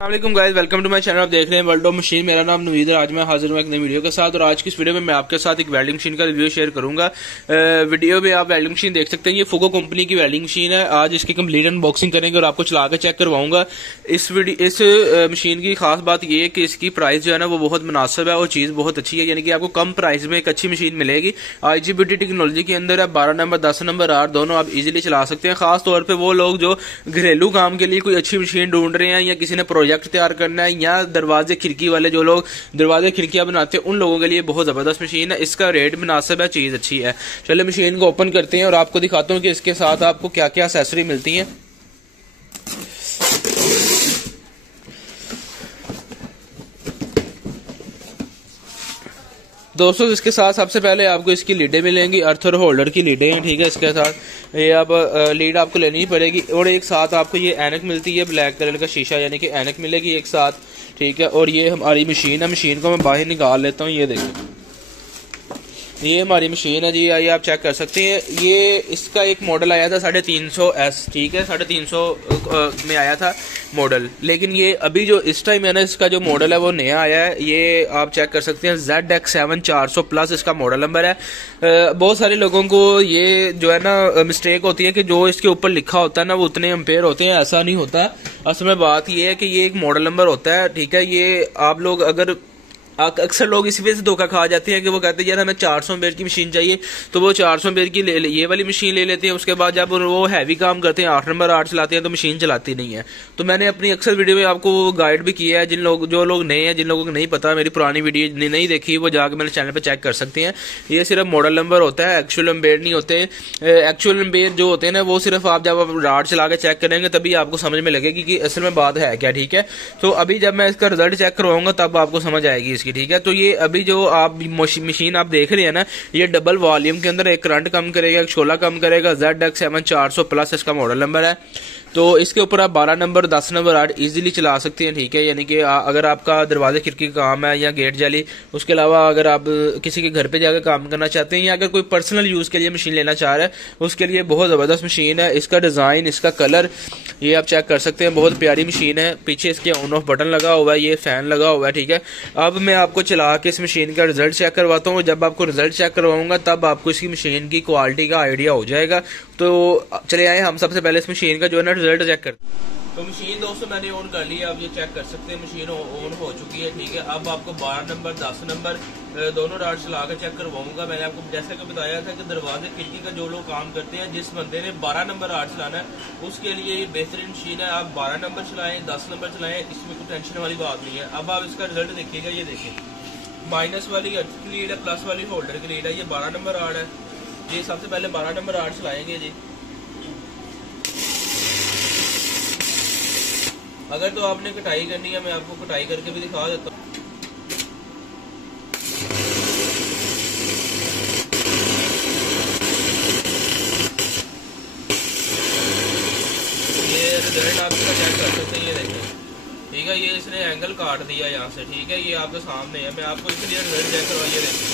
अस्सलाम guys, welcome to my channel. आप देख रहे हैं वर्ल्ड ऑफ मशीन। मेरा नाम नवीद है। आज मैं हाजिर हूँ एक नई वीडियो के साथ और आज की इस वीडियो में मैं आपके साथ एक वेल्डिंग मशीन का रिव्यू शेयर करूंगा। वीडियो में आप वेल्डिंग मशीन देख सकते हैं। ये फुको कंपनी की वेल्डिंग मशीन है। आज इसकी कंप्लीट अनबॉक्सिंग करेंगे और आपको चला के चेक करवाऊंगा। इस मशीन की खास बात ये है कि इसकी प्राइस जो है ना वो बहुत मुनासिब है और चीज बहुत अच्छी है, यानी कि आपको कम प्राइस में एक अच्छी मशीन मिलेगी। IGBT टेक्नोलॉजी के अंदर है। 12 नंबर 10 नंबर 8 दोनों आप इजीली चला सकते हैं। खास तौर पर वो लोग जो घरेलू काम के लिए कोई अच्छी मशीन ढूंढ रहे हैं या किसी ने प्रोजेक्ट तैयार करना है या दरवाजे खिड़की वाले जो लोग दरवाजे खिड़कियां बनाते हैं उन लोगों के लिए बहुत जबरदस्त मशीन है। इसका रेट मुनासिब है, चीज अच्छी है। चलिए मशीन को ओपन करते हैं और आपको दिखाता हूं कि इसके साथ आपको क्या क्या एक्सेसरी मिलती है। दोस्तों इसके साथ सबसे पहले आपको इसकी लीडें मिलेंगी। अर्थर होल्डर की लीडें हैं, ठीक है। इसके साथ ये अब लीड आपको लेनी ही पड़ेगी और एक साथ आपको ये ऐनक मिलती है, ब्लैक कलर का शीशा यानी कि ऐनक मिलेगी एक साथ, ठीक है। और ये हमारी मशीन है। मशीन को मैं बाहर निकाल लेता हूँ। ये देखिए ये हमारी मशीन है जी। आइए आप चेक कर सकते हैं। ये इसका एक मॉडल आया था 350S, ठीक है। 350 में आया था मॉडल, लेकिन ये अभी जो इस टाइम है ना इसका जो मॉडल है वो नया आया है। ये आप चेक कर सकते हैं ZX7 400 प्लस इसका मॉडल नंबर है। बहुत सारे लोगों को ये जो है ना मिस्टेक होती है कि जो इसके ऊपर लिखा होता है ना वो उतने एम्पेयर होते हैं। ऐसा नहीं होता। असल में बात ये है कि ये एक मॉडल नंबर होता है, ठीक है। ये आप लोग अक्सर लोग इसी वजह से धोखा खा जाते हैं कि वो कहते हैं यार हमें 400 एम्पेयर की मशीन चाहिए, तो वो 400 एम्पेयर की ये वाली मशीन ले लेते हैं। उसके बाद जब वो हैवी काम करते हैं 8 नंबर 8 चलाते हैं तो मशीन चलाती नहीं है। तो मैंने अपनी अक्सर वीडियो में आपको गाइड भी किया है। जो लोग नए हैं, जिन लोगों को नहीं पता, मेरी पुरानी वीडियो नहीं देखी, वो जाकर मेरे चैनल पर चेक कर सकते हैं। ये सिर्फ मॉडल नंबर होता है, एक्चुअल एम्पेयर नहीं होते। एक्चुअल एम्पेयर जो होते हैं ना वो सिर्फ आप जब राड चला के चेक करेंगे तभी आपको समझ में लगेगी कि असल में बात है क्या, ठीक है। तो अभी जब मैं इसका रिजल्ट चेक करवाऊंगा तब आपको समझ आएगी इसकी, ठीक है। तो ये अभी जो आप मशीन आप देख रहे हैं ना, ये डबल वॉल्यूम के अंदर एक करंट कम करेगा, एक शोला कम करेगा। ZX7 400 प्लस इसका मॉडल नंबर है। तो इसके ऊपर आप 12 नंबर 10 नंबर 8 इजीली चला सकते हैं, ठीक है। यानी कि अगर आपका दरवाजे खिड़की का काम है या गेट जाली, उसके अलावा अगर आप किसी के घर पे जाकर काम करना चाहते हैं या अगर कोई पर्सनल यूज के लिए मशीन लेना चाह रहा है उसके लिए बहुत जबरदस्त मशीन है। इसका डिजाइन, इसका कलर ये आप चेक कर सकते हैं। बहुत प्यारी मशीन है। पीछे इसके ऑन ऑफ बटन लगा हुआ है, ये फैन लगा हुआ है, ठीक है। अब मैं आपको चला के इस मशीन का रिजल्ट चेक करवाता हूँ। जब आपको रिजल्ट चेक करवाऊंगा तब आपको इसकी मशीन की क्वालिटी का आइडिया हो जाएगा। तो चले आए हम सबसे पहले इस मशीन का जो है ना रिजल्ट चेक करते हैं। तो मशीन दोस्तों मैंने ऑन कर ली है। आप ये चेक कर सकते हैं मशीन ऑन हो चुकी है, ठीक है। अब आपको 12 नंबर 10 नंबर दोनों राड चला कर चेक करवाऊंगा। मैंने आपको जैसा कि बताया था कि दरवाजे खिड़की का जो लोग काम करते हैं, जिस बंदे ने 12 नंबर राड चलाना है उसके लिए ये बेहतरीन मशीन है। आप 12 नंबर चलाएं, 10 नंबर चलाएं, इसमें कोई टेंशन वाली बात नहीं है। अब आप इसका रिजल्ट देखिएगा। ये देखिए माइनस वाली अर्थ की लीड है, प्लस वाली होल्डर की लीड है। ये 12 नंबर राड है जी। सबसे पहले 12 नंबर राड चलाएंगे जी। अगर तो आपने कटाई करनी है मैं आपको कटाई करके भी दिखा देता हूँ। ये रिजल्ट आप इसका चेक कर सकते हैं। ये देखें, ठीक है। ये इसने एंगल काट दिया यहाँ से, ठीक है। ये आपके सामने है। मैं आपको इसलिए रिजल्ट चेक करवाइए। देखें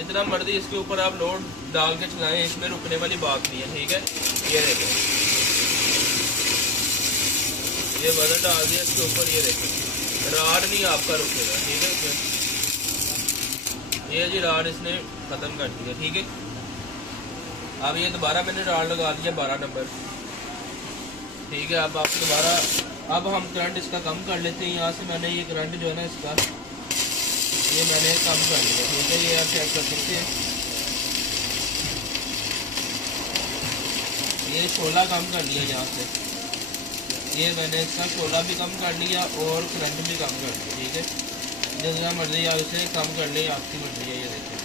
जितना मर्जी इसके ऊपर आप लोड डाल के चलाएं, इसमें रुकने वाली बात नहीं है, ठीक है। ये देखें, ये वजन डाल दिया इसके ऊपर। ये देखें राड नहीं आपका रुकेगा, ठीक है। ये जी राड इसने खत्म कर दिया, ठीक है। अब ये दोबारा मैंने राड लगा दिया 12 नंबर, ठीक है। अब आपको दोबारा अब हम करंट इसका कम कर लेते हैं। यहाँ से मैंने ये करंट जो है ना इसका ये मैंने कम कर लिया, ठीक है। ये आप चेक कर सकते हैं। ये शोला कम कर लिया यहाँ से। ये मैंने इसका शोला भी कम कर लिया और करंट भी कम कर दिया, ठीक है। जितना मर्जी आप इसे कम कर ले, आपकी मर्जी है। ये देखिए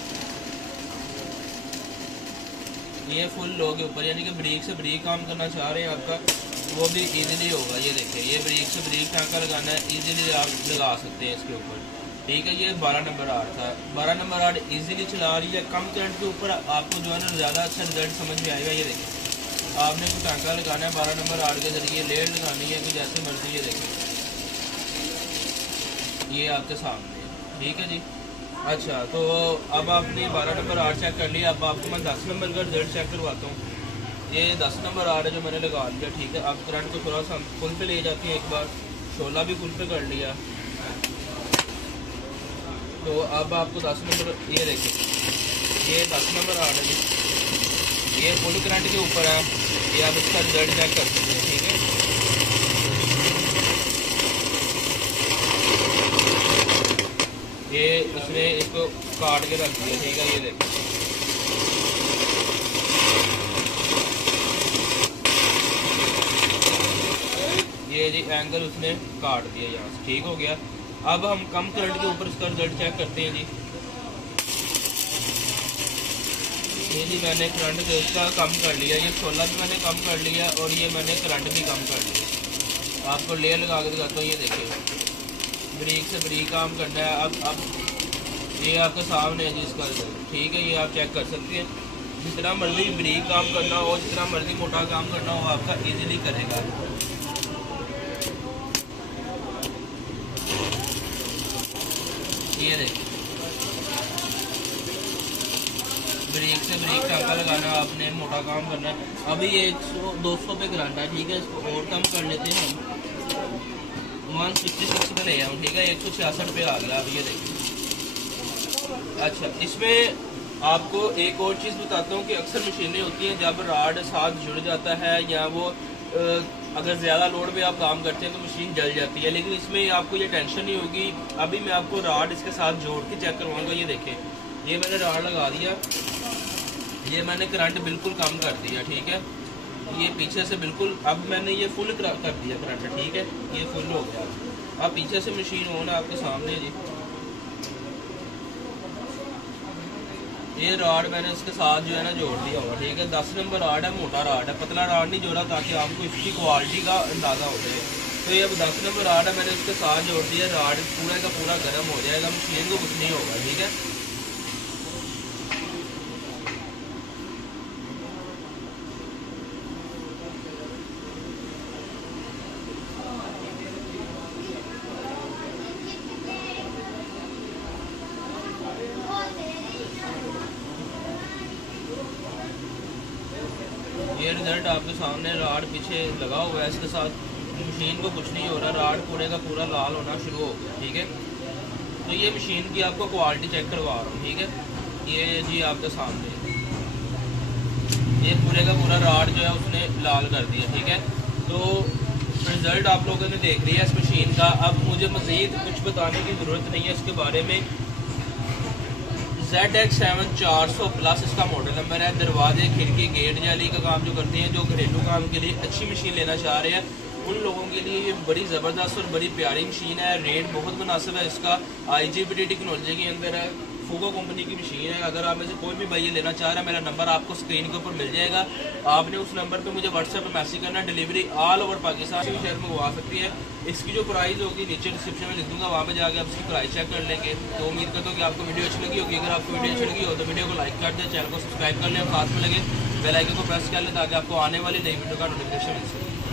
ये फुल लो के ऊपर, यानी कि ब्रेक से ब्रेक काम करना चाह रहे हैं आपका, वो भी इजीली होगा। ये देखिए ये ब्रेक से ब्रेक टाँका लगाना है, इजीली आप लगा सकते हैं इसके ऊपर, ठीक है। ये 12 नंबर 8 था। 12 नंबर 8 इजीली चला रही है। कम करंट के ऊपर आपको जो है ना ज़्यादा अच्छा रिजल्ट समझ में आएगा। ये देखिए आपने कोई टाँका लगाना है 12 नंबर 8 के जरिए, लेड लगानी है, कुछ जैसे मर्जी। ये देखिए ये आपके सामने है, ठीक है जी। अच्छा तो अब आपने 12 नंबर 8 चेक कर लिया। अब आपको मैं 10 नंबर का रिजल्ट चेक करवाता हूँ। ये 10 नंबर आ रहा है जो मैंने लगा दिया, ठीक है। अब करंट को थोड़ा सा फुल पे ले जाती है, एक बार शोला भी फुल पे कर लिया। तो अब आपको 10 नंबर, ये देखिए ये 10 नंबर आ रहा है, ये फुल करंट के ऊपर है। ये आप इसका रिजल्ट चेक कर सकते हैं, ठीक है। ये उसने इसको काट के रख दिया, ठीक है। ये देखिए ये जी एंगल उसने काट दिया यहाँ से, ठीक हो गया। अब हम कम करंट के ऊपर इसका रिजल्ट चेक करते हैं जी। ये जी मैंने करंट जो इसका कम कर लिया, ये 16 भी मैंने कम कर लिया और ये मैंने करंट भी कम कर लिया। आपको लेयर लगा के दिखाता हूँ, ये देखिए ब्रीक से ब्रीक काम करना है। अब ये आपके सामने है जी इसका रिजल्ट, ठीक है। ये आप चेक कर सकते हैं। जितना मर्जी ब्रीक काम करना हो, जितना मर्जी मोटा काम करना हो, आपका इजीली करेगा। ये देखिए ब्रेक से ब्रेक टाका लगाना है आपने, मोटा काम करना है। अभी ये 100-200 पे कराना है, ठीक है। इसको और कम कर लेते हैं हम, 166 पे ले आऊँ, ठीक है। 166 पे आ गया। अब ये देखिए अच्छा, इसमें आपको एक और चीज़ बताता हूँ कि अक्सर मशीनें होती हैं जब राड साथ जुड़ जाता है या वो अगर ज़्यादा लोड पे आप काम करते हैं तो मशीन जल जाती है, लेकिन इसमें आपको ये टेंशन नहीं होगी। अभी मैं आपको राड इसके साथ जोड़ के चेक करवाऊंगा। ये देखें, ये मैंने राड लगा दिया, ये मैंने करंट बिल्कुल कम कर दिया, ठीक है। ये पीछे से बिल्कुल, अब मैंने ये फुल कर दिया करंट, ठीक है। ये फुल हो गया। अब पीछे से मशीन ऑन है आपके सामने जी। ये राड मैंने इसके साथ जो है ना जोड़ दिया होगा, ठीक है। 10 नंबर राड है, मोटा राड है, पतला राड नहीं जोड़ा ताकि आपको इसकी क्वालिटी का अंदाज़ा हो जाए। तो ये अब 10 नंबर राड है, मैंने इसके साथ जोड़ दिया। राड पूरा का पूरा गर्म हो जाएगा, मशीन को कुछ नहीं होगा, ठीक है। ये रिजल्ट आपके सामने, राड पीछे लगा हुआ है इसके साथ, मशीन को कुछ नहीं हो रहा, राड पूरे का पूरा लाल होना शुरू हो गया, ठीक है। तो ये मशीन की आपको क्वालिटी चेक करवा रहा हूँ, ठीक है। ये जी आपके सामने ये पूरे का पूरा राड जो है उसने लाल कर दिया, ठीक है। तो रिजल्ट आप लोगों ने देख लिया इस मशीन का। अब मुझे मज़ीद कुछ बताने की ज़रूरत नहीं है इसके बारे में। ZX7 400 प्लस इसका मॉडल नंबर है। दरवाजे, खिड़की, गेट जाली का काम जो करते हैं, जो घरेलू काम के लिए अच्छी मशीन लेना चाह रहे हैं, उन लोगों के लिए ये बड़ी ज़बरदस्त और बड़ी प्यारी मशीन है। रेट बहुत मुनासिब है इसका, IGBT टेक्नोलॉजी के अंदर है, फूको कंपनी की मशीन है। अगर आप में से कोई भी भाई लेना चाह रहा है, मेरा नंबर आपको स्क्रीन के ऊपर मिल जाएगा। आपने उस नंबर पे मुझे व्हाट्सएप पे मैसेज करना। डिलीवरी ऑल ओवर पाकिस्तान से शहर मंगवा सकती है। इसकी जो प्राइस होगी नीचे डिस्क्रिप्शन में लिख दूंगा, वहाँ पे जाके आप इसकी प्राइस चेक कर लेंगे। तो उम्मीद करता हूँ कि आपको वीडियो अच्छी लगी होगी। अगर आपको वीडियो अच्छी लगी हो तो वीडियो को लाइक कर दें, चैनल को सब्सक्राइब कर लें और साथ में लगे बेल आइकन को प्रेस कर लें ताकि आपको आने वाली नई वीडियो का नोटिफिकेशन मिल सके।